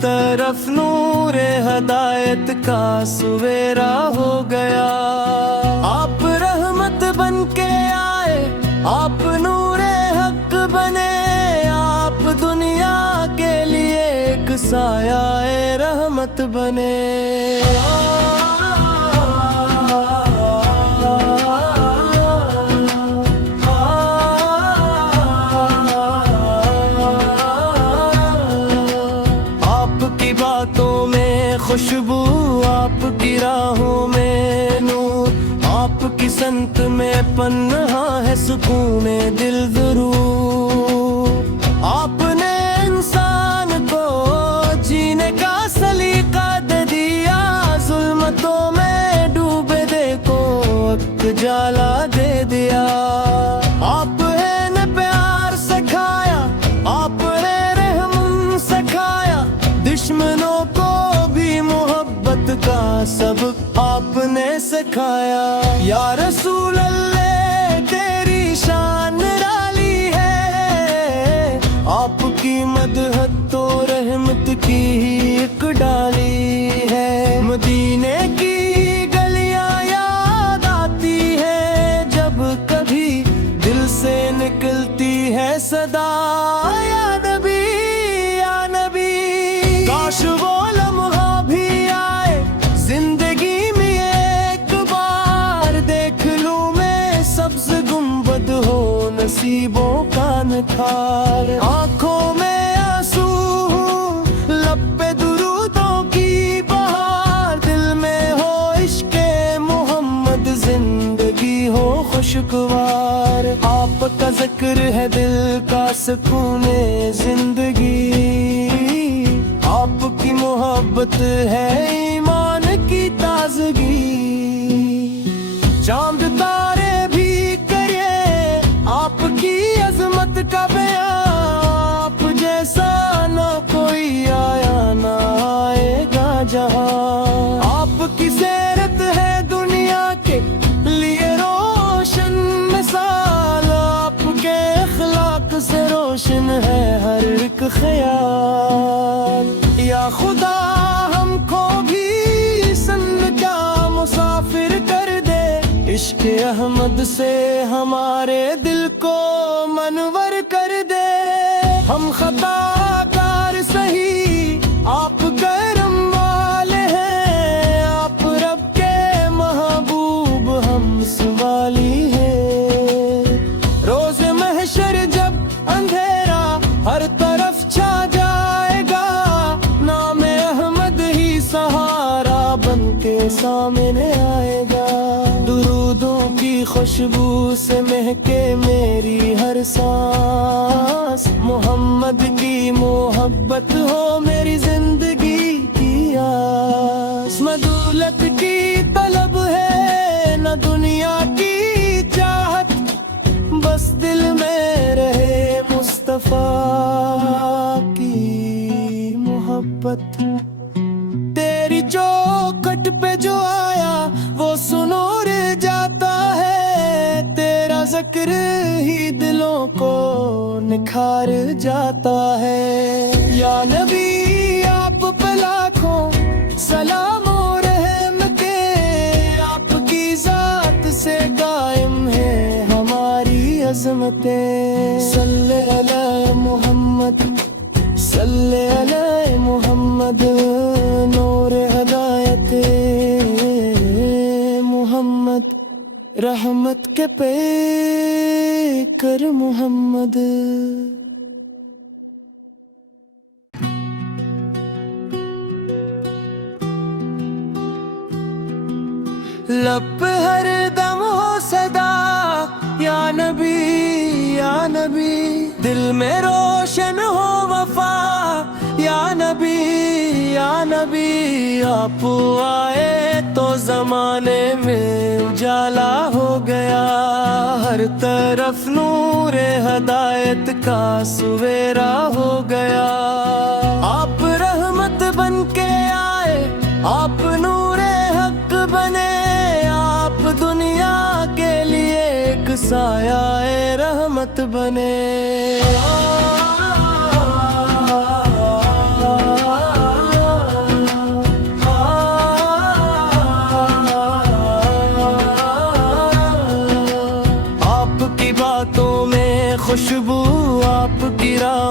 طرف نور ہدایت کا سویرا ہو گیا۔ آپ رحمت بن کے آئے، آپ نور حق بنے، آپ دنیا کے لیے ایک سایہ رحمت بنے۔ خوشبو آپ کی راہوں میں نور، آپ کی سنت میں پنہا ہے سکون دل ضرور۔ آپ نے انسان کو جینے کا سلیقہ دے دیا، ظلمتوں میں ڈوبے دیکھو وقت جالا دے دیا۔ آپ نے پیار سکھایا، آپ نے رحم سکھایا، دشمنوں کو محبت کا سبق آپ نے سکھایا۔ یا رسول اللہ تیری شان نرالی ہے، آپ کی مدحت تو رحمت کی ہی ایک ڈالی ہے۔ مدینے کی گلیاں یاد آتی ہے جب کبھی دل سے نکلتی ہے صدا، یا نبی یا نبی۔ کاش وہ زندگی میں ایک بار دیکھ لوں میں، سبز گنبد ہو نصیبوں کا نکھار، آنکھوں میں آنسو ہوں لب پہ درودوں کی بہار، دل میں ہو عشق محمد زندگی ہو خوشگوار۔ آپ کا ذکر ہے دل کا سکون زندگی، آپ کی محبت ہے ایمان کی تازگی۔ چاند تارے بھی کرے آپ کی عظمت کا بیان، آپ جیسا نہ کوئی آیا نہ آئے گا جہاں۔ آپ کی سیرت ہے دنیا کے لیے روشن مثال، آپ کے اخلاق سے روشن ہے ہر ایک خیال۔ یا خدا ہم کو بھی سن کا مسافر کر دے، عشق احمد سے ہمارے دل کو منور کر دے۔ ہم خطا کار سہی آپ کرم والے ہیں، آپ رب کے محبوب ہم سوالی ہیں۔ روز محشر جب اندھیرا ہر طرف چھا جائے گا، نام احمد ہی سہارا بن کے سامنے آئے گا۔ درودوں کی خوشبو سے مہکے میری ہر سانس، محمد کی محبت ہو میری زندگی کی آس۔ نہ دولت کی طلب ہے نہ دنیا کی چاہت، بس دل میں رہے مصطفیٰ کی محبت۔ تیری چوکھٹ پہ جو آیا وہ سنور جاتا ہے، تیرا ذکر ہی دلوں کو نکھار جاتا ہے۔ یا نبی آپ پہ لاکھوں سلام و رحم کے، آپ کی ذات سے قائم ہے ہماری عظمتیں۔ صلی علی محمد، صلی علی محمد، نور ہدایت محمد، رحمت کے پیکر محمد۔ لب ہر دم ہو صدا یا نبی یا نبی، دل میں روشن ہو وفا یا نبی یا نبی۔ آپ آئے تو زمانے میں اجالا ہو گیا، ہر طرف نور ہدایت کا سویرا ہو گیا۔ آپ رحمت بن کے آئے، آپ نور حق بنے، آپ دنیا کے لیے ایک سایہ رحمت بنے۔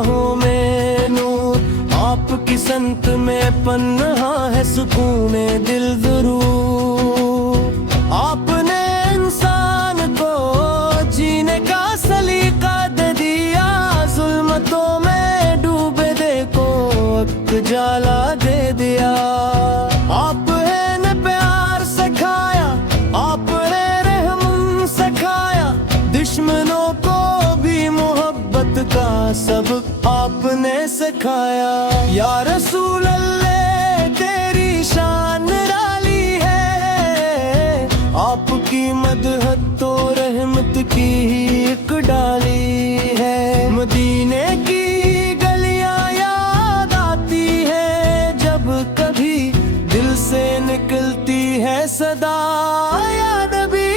راہوں میں نور، آپ کی سنت میں پنہا ہے سکون دل ضرور۔ آپ نے انسان کو جینے کا سلیقہ دے دیا، ظلمتوں میں ڈوبے دیکھو وقت جالا دے دیا۔ آپ نے پیار سکھایا، آپ نے رحم سکھایا، دشمنوں کو بھی محبت کا سبق آپ نے سکھایا۔ یا رسول اللہ تیری شان نرالی ہے، آپ کی مدحت تو رحمت کی ہی ایک ڈالی ہے۔ مدینے کی گلیاں یاد آتی ہے جب کبھی دل سے نکلتی ہے صدا، یا نبی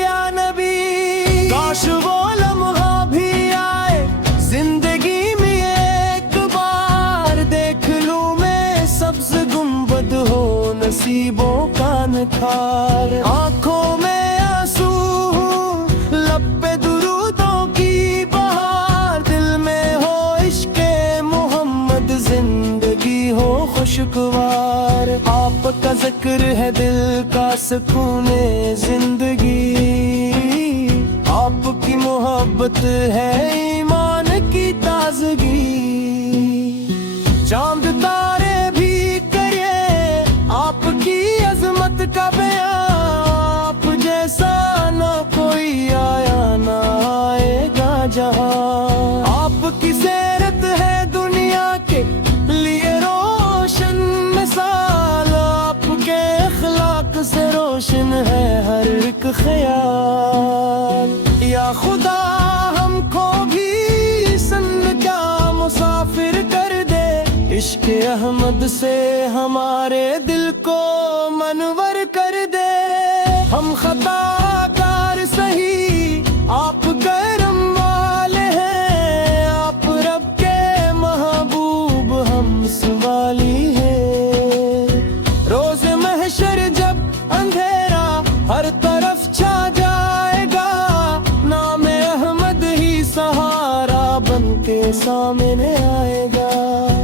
یا نبی۔ کاش وہ لمحہ بھی آئے زندگی میں ایک بار، دیکھ لوں میں سبز گنبد ہو نصیبوں کا نکھار۔ آنکھوں میں آنسو ہوں، لب پہ درودوں کی بہار، دل میں ہو عشق محمد، زندگی ہو خوشگوار۔ آپ کا ذکر ہے دل کا سکون زندگی، آپ کی محبت ہے ایمان کی تازگی۔ چاند تارے بھی کرے آپ کی عظمت کا بیان، آپ جیسا نہ کوئی آیا نہ آئے گا جہاں۔ آپ کی سیرت ہے دنیا کے لیے روشن مثال، آپ کے اخلاق سے روشن ہے ہر ایک خیال۔ یا خدا ہم کو بھی سن کا مسافر کر دے، عشق احمد سے ہمارے دل کو منور کر دے۔ ہم خطا کار سہی، آپ کرم والے ہیں، آپ رب کے محبوب، ہم سوالی ہیں۔ روز محشر جب اندھیرا ہر طرف چھا جائے گا، نام احمد ہی سہارا بن کے سامنے آئے گا۔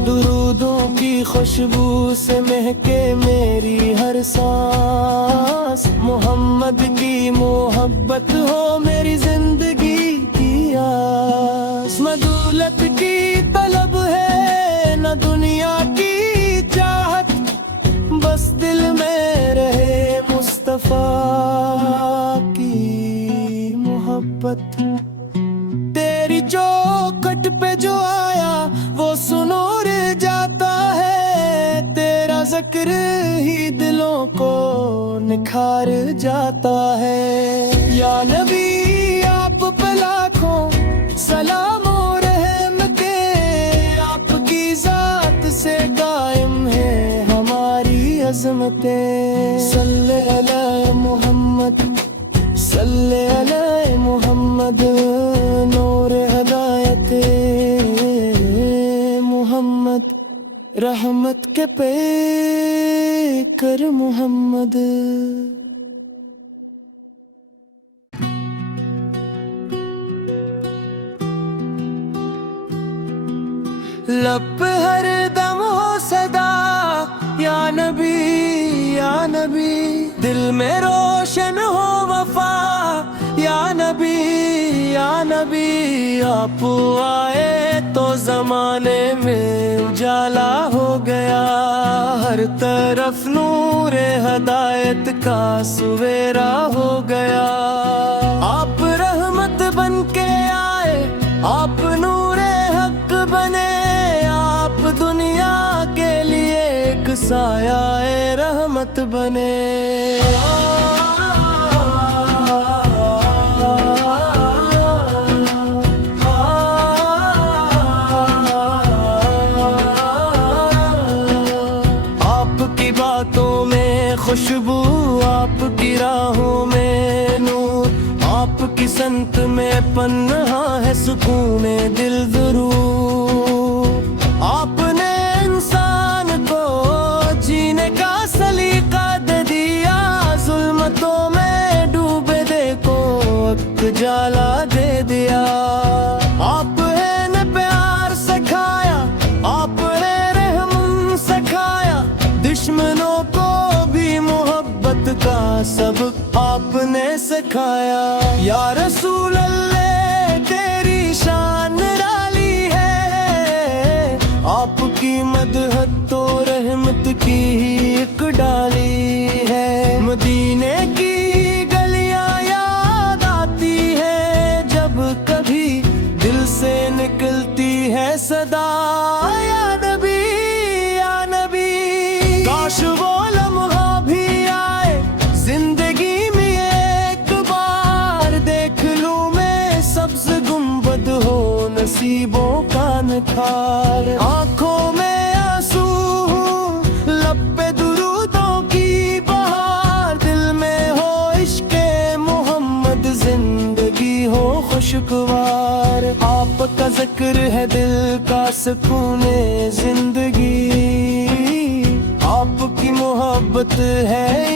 درودوں کی خوشبو سے مہکے میری ہر سانس، محمد کی محبت ہو میری زندگی کی آس۔ نہ دولت کی طلب ہے نہ دنیا کی چاہت، بس دل میں رہے مصطفیٰ کی محبت۔ تیری چوکھٹ پہ جو آیا وہ سنور جاتا ہے، تیرا ذکر ہی دلوں کو نکھار جاتا ہے۔ یا نبی آپ پہ لاکھوں سلام و رحمتیں، آپ کی ذات سے قائم ہے ہماری عظمتیں۔ صلی علی محمد، صلی علی محمد، نور ہدایت محمد، رحمت کے پیکر محمد۔ لب ہر دم ہو صدا یا نبی یا نبی، دل میں روشن ہو وفا یا نبی یا نبی۔ آپ آئے تو زمانے میں اجالا ہو گیا، ہر طرف نور ہدایت کا سویرا ہو گیا۔ آپ رحمت بن کے آئے، آپ نور حق بنے، آپ دنیا کے لیے ایک سایہ رحمت بنے۔ خوشبو آپ کی راہوں میں نور، آپ کی سنت میں پنہا ہے سکون دل ضرور۔ آپ نے انسان کو جینے کا سلیقہ دے دیا، ظلمتوں میں ڈوبے دیکھو وقت جالا دے دیا۔ آپ نے پیار سے سکھایا۔ یا رسول اللہ تیری شان نرالی ہے، آپ کی مدحت تو رحمت کی ہی ایک ڈالی ہے۔ مدینے کی گلیاں یاد آتی ہے جب کبھی دل سے نکلتی ہے صدا، یا نبی یا نبی۔ کاش وہ لمحہ بھی آئے زندگی میں ایک بار، دیکھ لوں میں سبز گنبد ہو نصیبوں کا نکھار۔ آنکھوں میں آنسو ہوں لب پہ درودوں کی بہار، دل میں ہو عشق محمد زندگی ہو خوشگوار۔ آپ کا ذکر ہے دل کا سکون زندگی، آپ کی محبت ہے